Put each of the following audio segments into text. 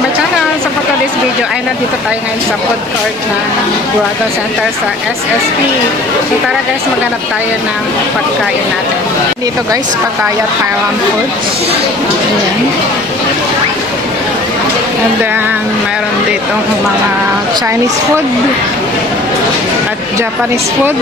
to my channel. So for today's video ay nandito tayo ngayon sa food court ng Burrata Center sa SSP. So tara guys, maghanap tayo ng pagkain natin. Dito guys, Pattaya Thailand foods. Ayan. And then mayroon dito mga Chinese food at Japanese food.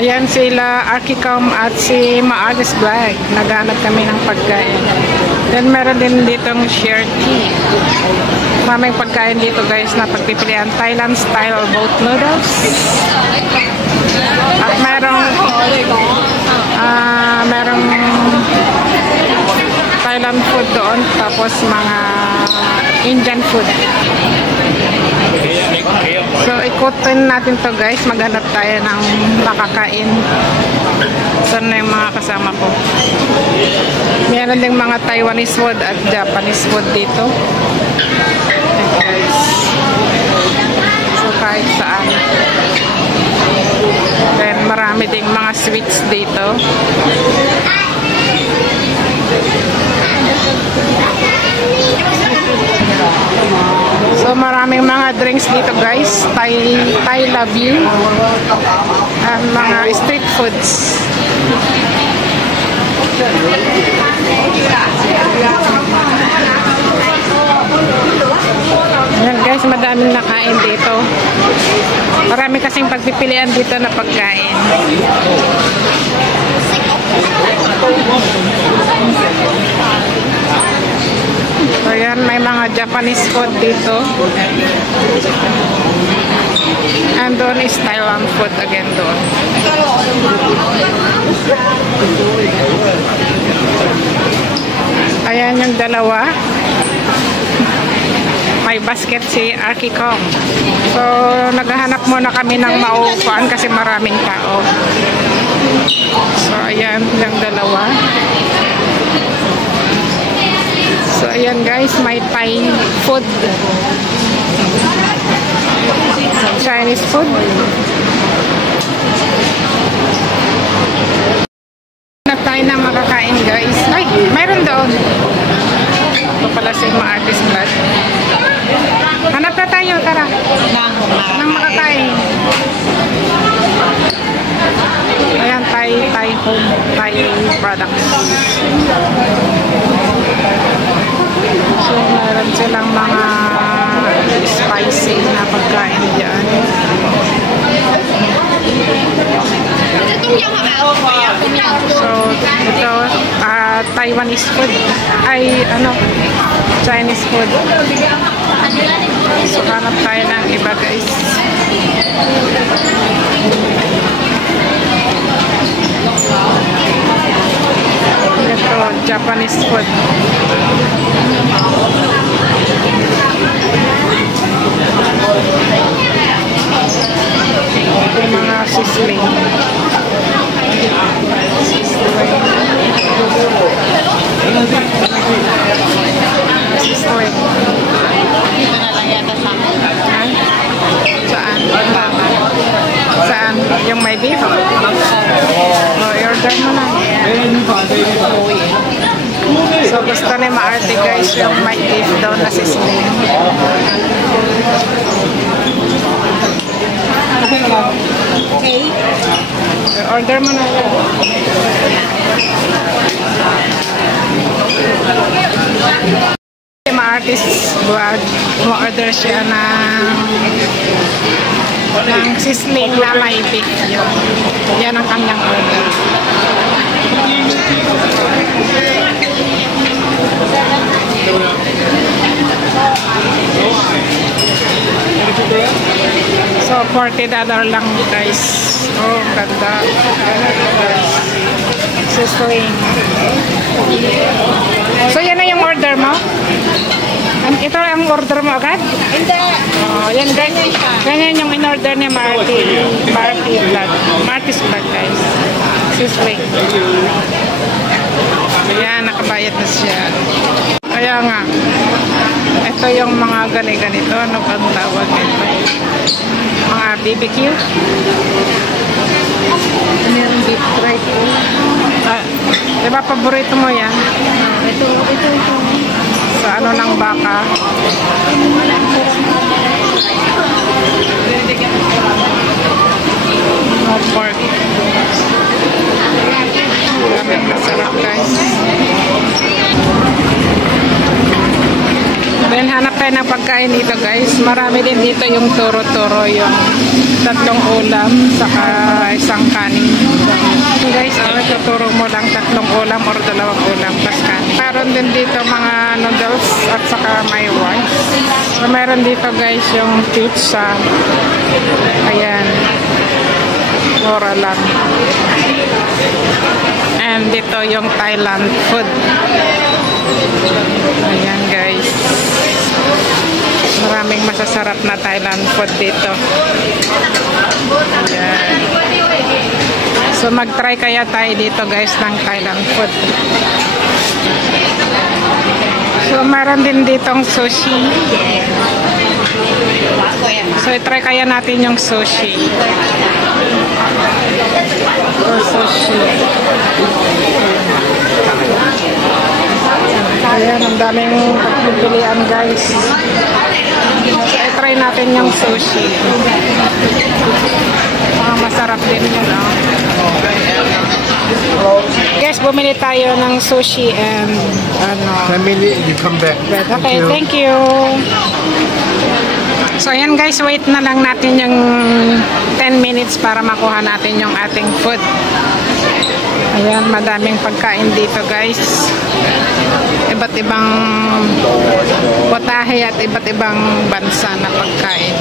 Ayan sila Arkicom at si Maartis Vlog. Naghanap kami ng pagkain. Then meron din ditong share tea. Maraming pagkain dito guys na pagpipilian. Thailand style boat noodles. At merong Thailand food doon. Tapos mga Indian food. So, ikutin natin to guys. Maghanap tayo ng makakain. Saan na yung mga kasama ko? Meron ding mga Taiwanese food at Japanese food dito. Okay, guys. So, kahit saan. Then, marami ding mga sweets dito. So maraming mga drinks dito guys. Thai love you. Mga street foods. Ayan guys, madaming nakain dito. Marami kasing pagpipilian dito na pagkain. So yan, may mga Japanese food dito. And doon is Thailand food again doon. Ayan yung dalawa. May basket si Arkicom. So naghahanap muna kami ng maupuan kasi maraming tao. So ayan yung dalawa. So, ayan guys, may Thai food. Chinese food. Hanap tayo na makakain guys. Ay, mayroon doon. Ito pala si Maartis Vlog. Hanap na tayo, tara. Nang makakain. Ayan, Thai home, Thai products. So, meron silang mga spicy na pagkain dyan. So, ito, Taiwanese food. Ay, Chinese food. So, hanap tayo ng iba guys. Ito, Japanese food. Ito mga sizzling. Sizzling. Dito na lang yata sa akin. Saan? Saan? Yung may beef? I-order mo na. So gusto ni Maarte guys yung may beef daw na sizzling. Okay. Order mo na yan. Si Maartis Vlog, ma-order siya ng sizzling na may beef. Yan ang kanyang order. So, $40 lang guys. Oh, ganda. Sizzling. So, yan na yung order mo? Ito ang order mo agad? Hindi. Oh, yan guys. Ganyan yung in-order ni Maartis Vlog guys. Sizzling. Ayan, nakabayad na siya. Kaya nga, ito yung mga ganito. Ano bang tawag ito? Mga BBQ. Meron deep fried po. Ah, diba paborito mo yan? Ito. Sa ano ng baka? No pork. Grabe, masarap guys. Then hanap tayo ng pagkain dito guys. Marami din dito yung turo-turo, yung 3 ulam saka isang kanin. Guys, tuturo mo lang 3 ulam or 2 ulam plus kanin. Meron din dito mga noodles at saka may rice. So, meron dito guys yung pizza. Ayan. Mura lang. And dito yung Thailand food. Ayan guys. Maraming masasarap na Thailand food dito. Ayan. So mag-try kaya tayo dito guys ng Thailand food. So meron din ditong sushi. So i-try kaya natin yung sushi. Or sushi. Ayan, ang daming pagpipilian guys. I-try natin yung sushi. Masarap din yun. Guys, bumili tayo ng sushi and ano. Family, you come back. Okay, thank you. So ayan guys, wait na lang natin yung 10 minutes para makuha natin yung ating food. Ayan, madaming pagkain dito guys. Iba't ibang potahe at iba't ibang bansa na pagkain.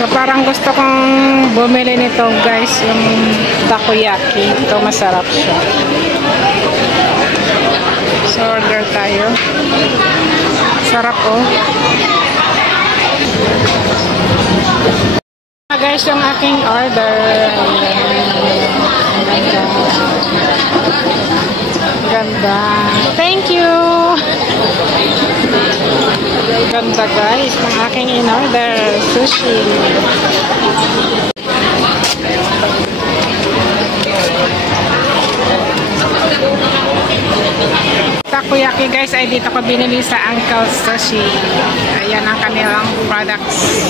So parang gusto kong bumili nito guys, yung takoyaki. Ito masarap siya. So order tayo. Sarap oh. Guys, yung aking order. Ganda. Thank you. Ganda guys, ng aking in-order. Sushi. Takoyaki guys ay dito ko binili sa Uncle Sushi. Ayan ang kanilang products.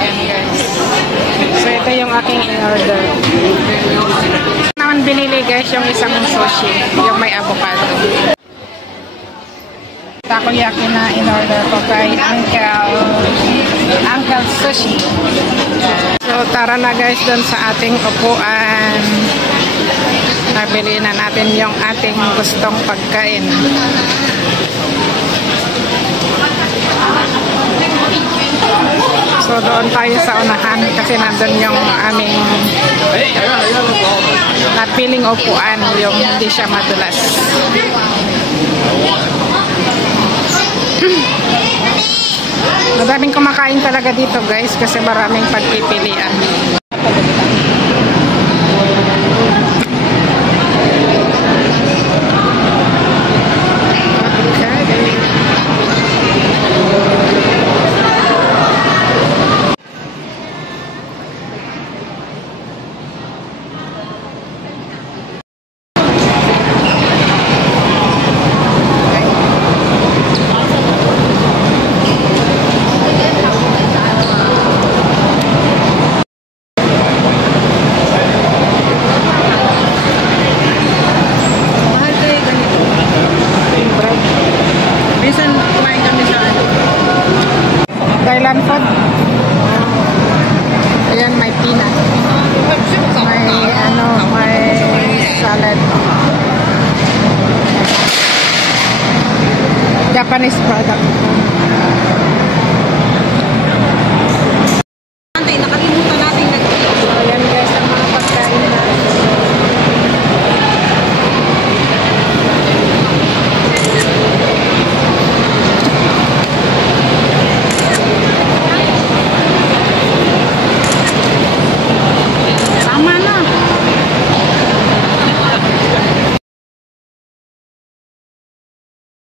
Ayan guys. So ito yung aking in-order. Naman binili guys yung isang sushi, yung may avocado. Takoyaki na in-order ko kay Uncle Sushi. So tara na guys dun sa ating upuan. Nabili na natin yung ating gustong pagkain. So doon tayo sa unahan kasi nandun yung aming napiling upuan, yung hindi siya madulas. Madaming kumakain talaga dito guys kasi maraming pagpipilian. Thailand food. Ayan, may peanut. May salad. Japanese product.